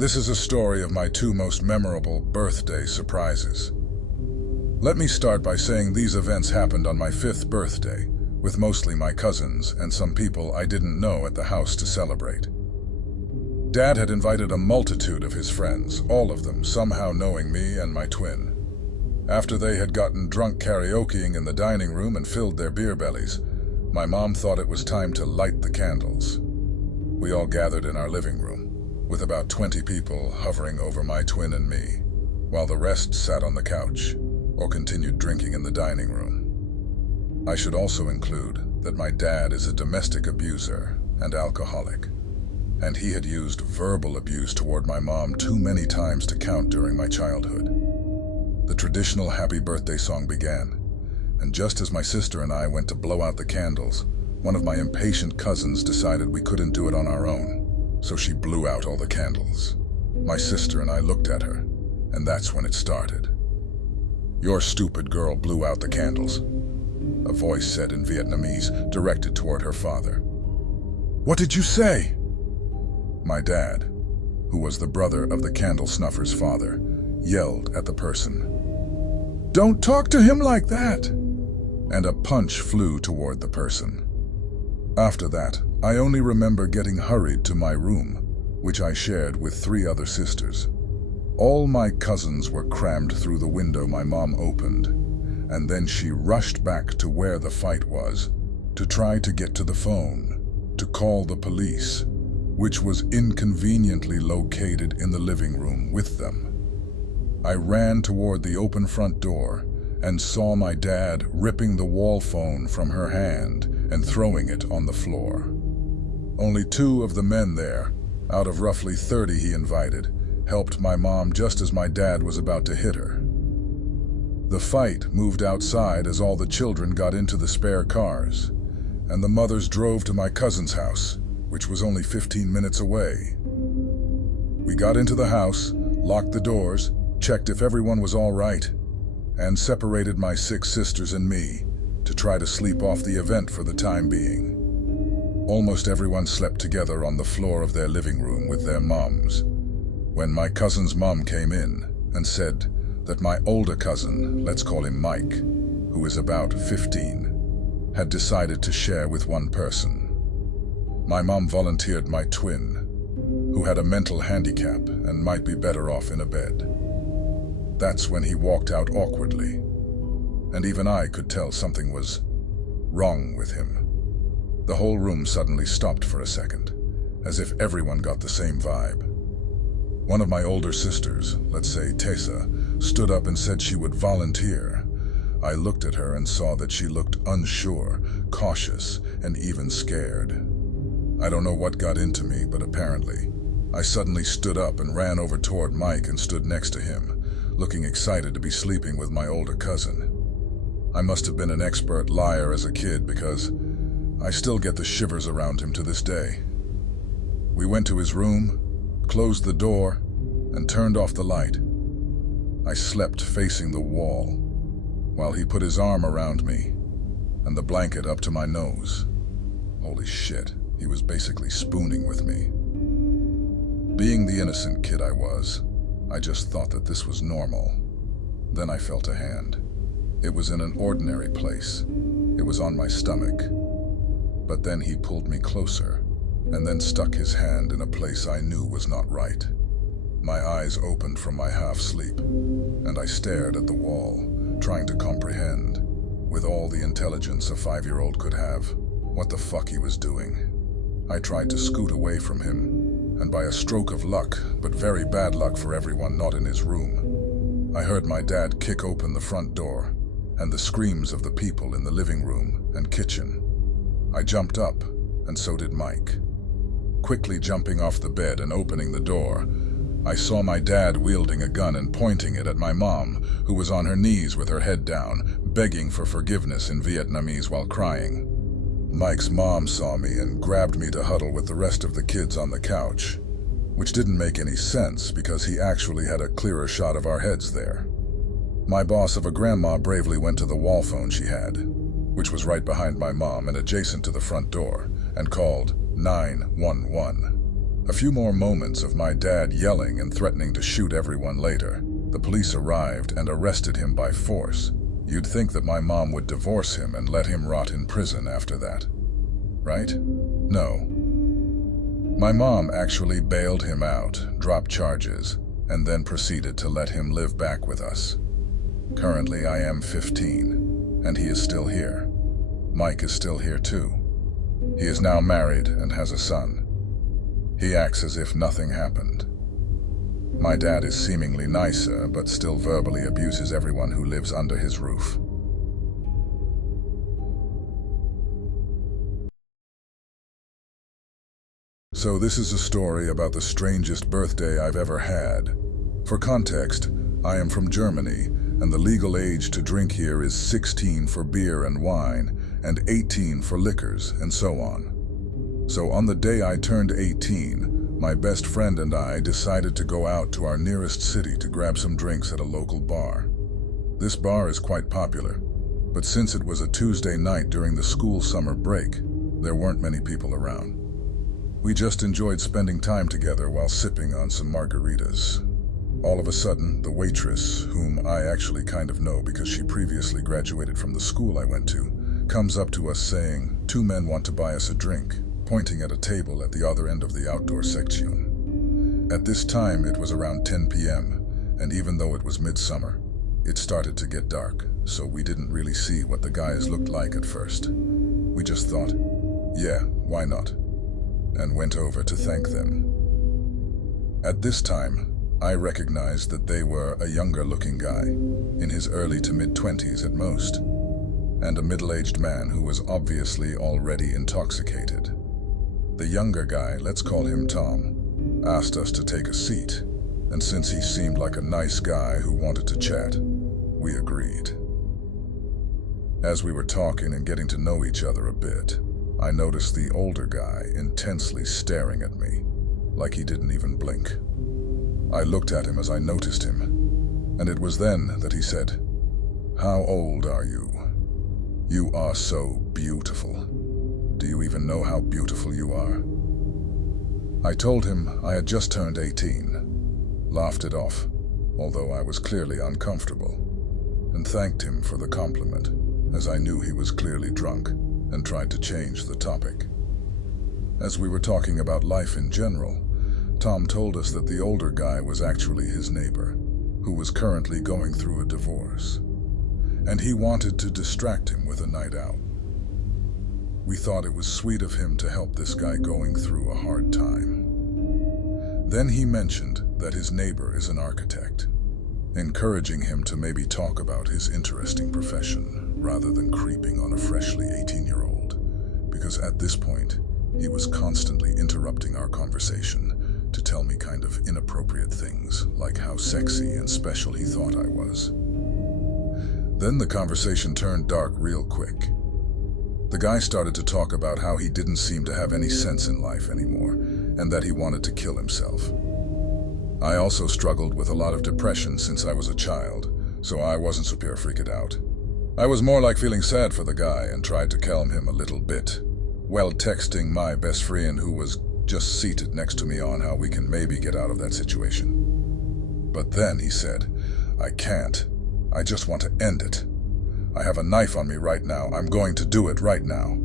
This is a story of my two most memorable birthday surprises. Let me start by saying these events happened on my 5th birthday, with mostly my cousins and some people I didn't know at the house to celebrate. Dad had invited a multitude of his friends, all of them somehow knowing me and my twin. After they had gotten drunk karaokeing in the dining room and filled their beer bellies, my mom thought it was time to light the candles. We all gathered in our living room, with about 20 people hovering over my twin and me, while the rest sat on the couch or continued drinking in the dining room. I should also include that my dad is a domestic abuser and alcoholic, and he had used verbal abuse toward my mom too many times to count during my childhood. The traditional happy birthday song began, and just as my sister and I went to blow out the candles, one of my impatient cousins decided we couldn't do it on our own. So she blew out all the candles. My sister and I looked at her, and that's when it started. "Your stupid girl blew out the candles," a voice said in Vietnamese, directed toward her father. "What did you say?" My dad, who was the brother of the candle snuffer's father, yelled at the person. "Don't talk to him like that!" And a punch flew toward the person. After that, I only remember getting hurried to my room, which I shared with 3 other sisters. All my cousins were crammed through the window my mom opened, and then she rushed back to where the fight was to try to get to the phone, to call the police, which was inconveniently located in the living room with them. I ran toward the open front door and saw my dad ripping the wall phone from her hand and throwing it on the floor. Only 2 of the men there, out of roughly 30 he invited, helped my mom just as my dad was about to hit her. The fight moved outside as all the children got into the spare cars, and the mothers drove to my cousin's house, which was only 15 minutes away. We got into the house, locked the doors, checked if everyone was all right, and separated my 6 sisters and me to try to sleep off the event for the time being. Almost everyone slept together on the floor of their living room with their moms, when my cousin's mom came in and said that my older cousin, let's call him Mike, who is about 15, had decided to share with one person. My mom volunteered my twin, who had a mental handicap and might be better off in a bed. That's when he walked out awkwardly, and even I could tell something was wrong with him. The whole room suddenly stopped for a second, as if everyone got the same vibe. One of my older sisters, let's say Tessa, stood up and said she would volunteer. I looked at her and saw that she looked unsure, cautious, and even scared. I don't know what got into me, but apparently, I suddenly stood up and ran over toward Mike and stood next to him, looking excited to be sleeping with my older cousin. I must have been an expert liar as a kid because I still get the shivers around him to this day. We went to his room, closed the door, and turned off the light. I slept facing the wall, while he put his arm around me and the blanket up to my nose. Holy shit, he was basically spooning with me. Being the innocent kid I was, I just thought that this was normal. Then I felt a hand. It was in an ordinary place. It was on my stomach. But then he pulled me closer, and then stuck his hand in a place I knew was not right. My eyes opened from my half-sleep, and I stared at the wall, trying to comprehend, with all the intelligence a 5-year-old could have, what the fuck he was doing. I tried to scoot away from him, and by a stroke of luck, but very bad luck for everyone not in his room, I heard my dad kick open the front door, and the screams of the people in the living room and kitchen. I jumped up, and so did Mike. Quickly jumping off the bed and opening the door, I saw my dad wielding a gun and pointing it at my mom, who was on her knees with her head down, begging for forgiveness in Vietnamese while crying. Mike's mom saw me and grabbed me to huddle with the rest of the kids on the couch, which didn't make any sense because he actually had a clearer shot of our heads there. My boss of a grandma bravely went to the wall phone she had, which was right behind my mom and adjacent to the front door, and called 911. A few more moments of my dad yelling and threatening to shoot everyone later. The police arrived and arrested him by force. You'd think that my mom would divorce him and let him rot in prison after that. Right? No. My mom actually bailed him out, dropped charges, and then proceeded to let him live back with us. Currently, I am 15, and he is still here. Mike is still here too. He is now married and has a son. He acts as if nothing happened. My dad is seemingly nicer, but still verbally abuses everyone who lives under his roof. So this is a story about the strangest birthday I've ever had. For context, I am from Germany, and the legal age to drink here is 16 for beer and wine, and 18 for liquors, and so on. So on the day I turned 18, my best friend and I decided to go out to our nearest city to grab some drinks at a local bar. This bar is quite popular, but since it was a Tuesday night during the school summer break, there weren't many people around. We just enjoyed spending time together while sipping on some margaritas. All of a sudden, the waitress, whom I actually kind of know because she previously graduated from the school I went to, comes up to us saying, "Two men want to buy us a drink," pointing at a table at the other end of the outdoor section. At this time, it was around 10 p.m., and even though it was midsummer, it started to get dark, so we didn't really see what the guys looked like at first. We just thought, yeah, why not? And went over to thank them. At this time, I recognized that they were a younger-looking guy, in his early to mid-20s at most, and a middle-aged man who was obviously already intoxicated. The younger guy, let's call him Tom, asked us to take a seat, and since he seemed like a nice guy who wanted to chat, we agreed. As we were talking and getting to know each other a bit, I noticed the older guy intensely staring at me, like he didn't even blink. I looked at him as I noticed him, and it was then that he said, "How old are you? You are so beautiful. Do you even know how beautiful you are?" I told him I had just turned 18, laughed it off, although I was clearly uncomfortable, and thanked him for the compliment, as I knew he was clearly drunk, and tried to change the topic. As we were talking about life in general, Tom told us that the older guy was actually his neighbor, who was currently going through a divorce, and he wanted to distract him with a night out. We thought it was sweet of him to help this guy going through a hard time. Then he mentioned that his neighbor is an architect, encouraging him to maybe talk about his interesting profession rather than creeping on a freshly 18-year-old, because at this point, he was constantly interrupting our conversation to tell me kind of inappropriate things, like how sexy and special he thought I was. Then the conversation turned dark real quick. The guy started to talk about how he didn't seem to have any sense in life anymore, and that he wanted to kill himself. I also struggled with a lot of depression since I was a child, so I wasn't super freaked out. I was more like feeling sad for the guy and tried to calm him a little bit, while texting my best friend who was just seated next to me on how we can maybe get out of that situation. But then he said, "I can't. I just want to end it. I have a knife on me right now. I'm going to do it right now,"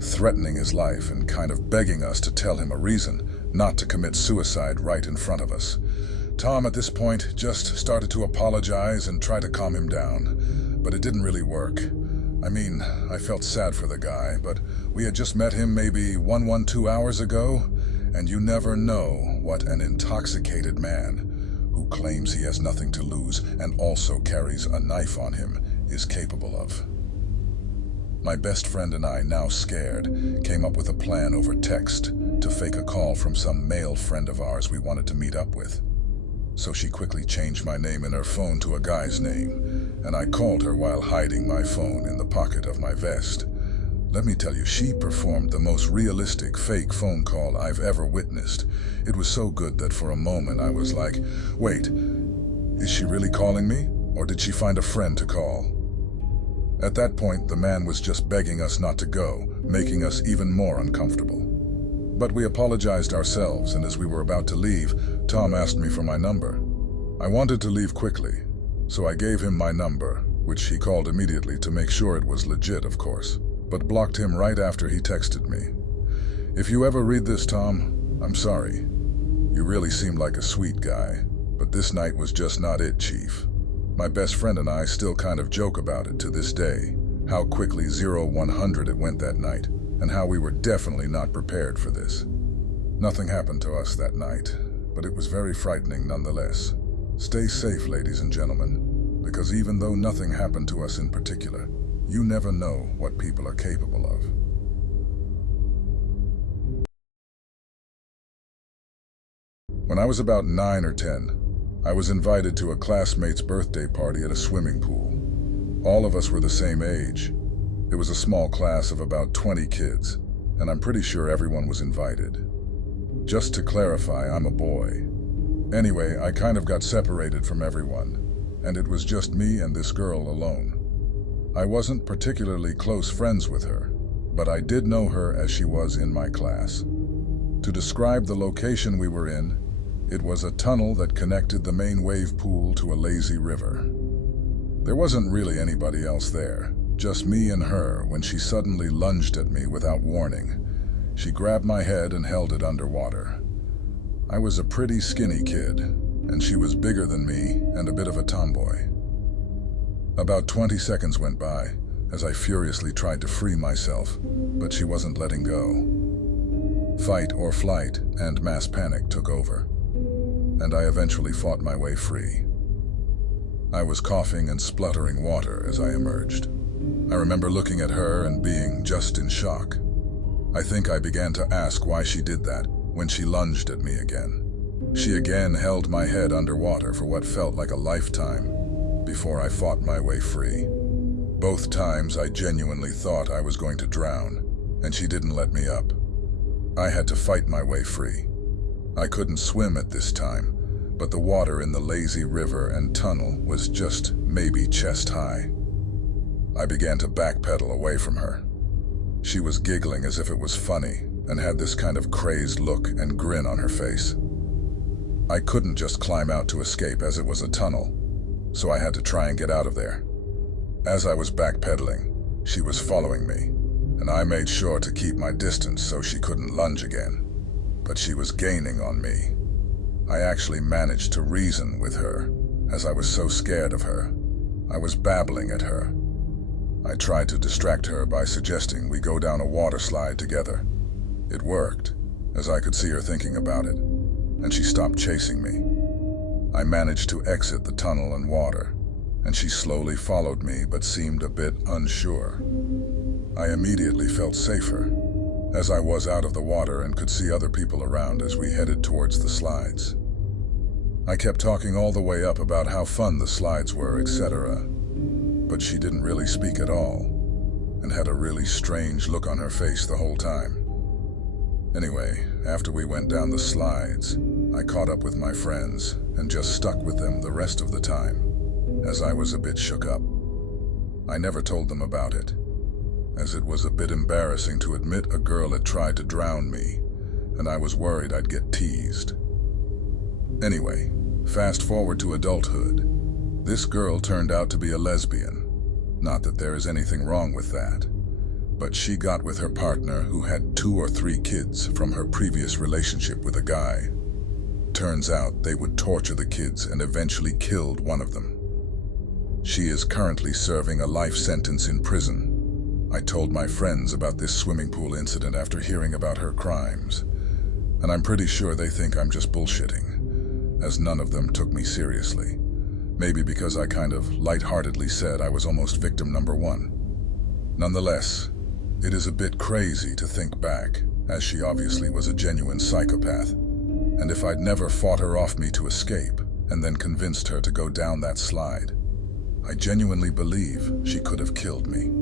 threatening his life and kind of begging us to tell him a reason not to commit suicide right in front of us. Tom, at this point, just started to apologize and try to calm him down, but it didn't really work. I mean, I felt sad for the guy, but we had just met him maybe 2 hours ago, and you never know what an intoxicated man who claims he has nothing to lose and also carries a knife on him is capable of. My best friend and I, now scared, came up with a plan over text to fake a call from some male friend of ours we wanted to meet up with. So she quickly changed my name in her phone to a guy's name, and I called her while hiding my phone in the pocket of my vest. Let me tell you, she performed the most realistic fake phone call I've ever witnessed. It was so good that for a moment I was like, wait, is she really calling me? Or did she find a friend to call? At that point, the man was just begging us not to go, making us even more uncomfortable. But we apologized ourselves, and as we were about to leave, Tom asked me for my number. I wanted to leave quickly, so I gave him my number, which he called immediately to make sure it was legit, of course, but blocked him right after he texted me. If you ever read this, Tom, I'm sorry. You really seemed like a sweet guy, but this night was just not it, Chief. My best friend and I still kind of joke about it to this day, how quickly 0-100 it went that night, and how we were definitely not prepared for this. Nothing happened to us that night, but it was very frightening nonetheless. Stay safe, ladies and gentlemen, because even though nothing happened to us in particular, you never know what people are capable of. When I was about 9 or 10, I was invited to a classmate's birthday party at a swimming pool. All of us were the same age. It was a small class of about 20 kids, and I'm pretty sure everyone was invited. Just to clarify, I'm a boy. Anyway, I kind of got separated from everyone, and it was just me and this girl alone. I wasn't particularly close friends with her, but I did know her as she was in my class. To describe the location we were in, it was a tunnel that connected the main wave pool to a lazy river. There wasn't really anybody else there, just me and her, when she suddenly lunged at me without warning. She grabbed my head and held it underwater. I was a pretty skinny kid, and she was bigger than me and a bit of a tomboy. About 20 seconds went by as I furiously tried to free myself, but she wasn't letting go. Fight or flight and mass panic took over, and I eventually fought my way free. I was coughing and spluttering water as I emerged. I remember looking at her and being just in shock. I think I began to ask why she did that when she lunged at me again. She again held my head underwater for what felt like a lifetime before I fought my way free. Both times I genuinely thought I was going to drown, and she didn't let me up. I had to fight my way free. I couldn't swim at this time, but the water in the lazy river and tunnel was just maybe chest high. I began to backpedal away from her. She was giggling as if it was funny and had this kind of crazed look and grin on her face. I couldn't just climb out to escape as it was a tunnel, so I had to try and get out of there. As I was backpedaling, she was following me, and I made sure to keep my distance so she couldn't lunge again. But she was gaining on me. I actually managed to reason with her, as I was so scared of her. I was babbling at her. I tried to distract her by suggesting we go down a water slide together. It worked, as I could see her thinking about it, and she stopped chasing me. I managed to exit the tunnel and water, and she slowly followed me but seemed a bit unsure. I immediately felt safer, as I was out of the water and could see other people around as we headed towards the slides. I kept talking all the way up about how fun the slides were, etc., but she didn't really speak at all, and had a really strange look on her face the whole time. Anyway, after we went down the slides, I caught up with my friends and just stuck with them the rest of the time, as I was a bit shook up. I never told them about it, as it was a bit embarrassing to admit a girl had tried to drown me, and I was worried I'd get teased. Anyway, fast forward to adulthood. This girl turned out to be a lesbian. Not that there is anything wrong with that, but she got with her partner who had 2 or 3 kids from her previous relationship with a guy. Turns out they would torture the kids and eventually killed one of them. She is currently serving a life sentence in prison. I told my friends about this swimming pool incident after hearing about her crimes, and I'm pretty sure they think I'm just bullshitting, as none of them took me seriously. Maybe because I kind of lightheartedly said I was almost victim number 1. Nonetheless, it is a bit crazy to think back, as she obviously was a genuine psychopath, and if I'd never fought her off me to escape and then convinced her to go down that slide, I genuinely believe she could have killed me.